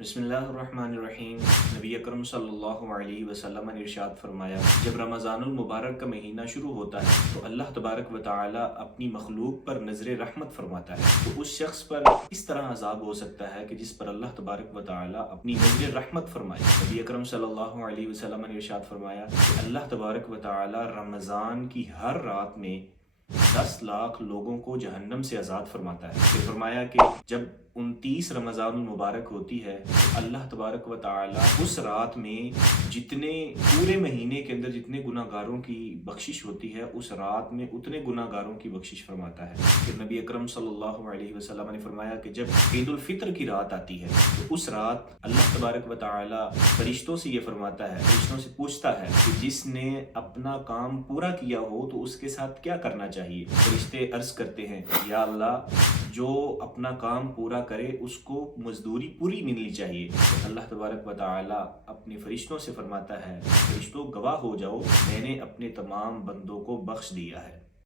بسم اللہ الرحمن الرحیم۔ نبی اکرم صلی اللہ علیہ وسلم نے ارشاد فرمایا، جب رمضان المبارک کا مہینہ شروع ہوتا ہے تو اللہ تبارک و تعالی اپنی مخلوق پر نظر رحمت فرماتا ہے۔ تو اس شخص پر اس طرح عذاب ہو سکتا ہے کہ جس پر اللہ تبارک و تعالی اپنی نظر رحمت فرمائے۔ نبی اکرم صلی اللہ علیہ وسلم نے ارشاد فرمایا کہ اللہ تبارک و تعالی رمضان کی ہر رات میں 10 لاکھ لوگوں کو جہنم سے آزاد فرماتا ہے۔ پھر فرمایا کہ جب 29 رمضان المبارک ہوتی ہے تو اللہ تبارک و تعالی اس رات میں جتنے پورے مہینے کے اندر جتنے گناہ گاروں کی بخشش ہوتی ہے اس رات میں اتنے گناہ گاروں کی بخشش فرماتا ہے۔ پھر نبی اکرم صلی اللہ علیہ وسلم نے فرمایا کہ جب عید الفطر کی رات آتی ہے تو اس رات اللہ تبارک و تعالی فرشتوں سے یہ فرماتا ہے، فرشتوں سے پوچھتا ہے کہ جس نے اپنا کام پورا کیا ہو تو اس کے ساتھ کیا کرنا چاہیے۔ فرشتے عرض کرتے ہیں، یا اللہ جو اپنا کام پورا کرے اس کو مزدوری پوری ملنی چاہیے۔ اللہ تبارک و تعالی اپنے فرشتوں سے فرماتا ہے، فرشتوں گواہ ہو جاؤ، میں نے اپنے تمام بندوں کو بخش دیا ہے۔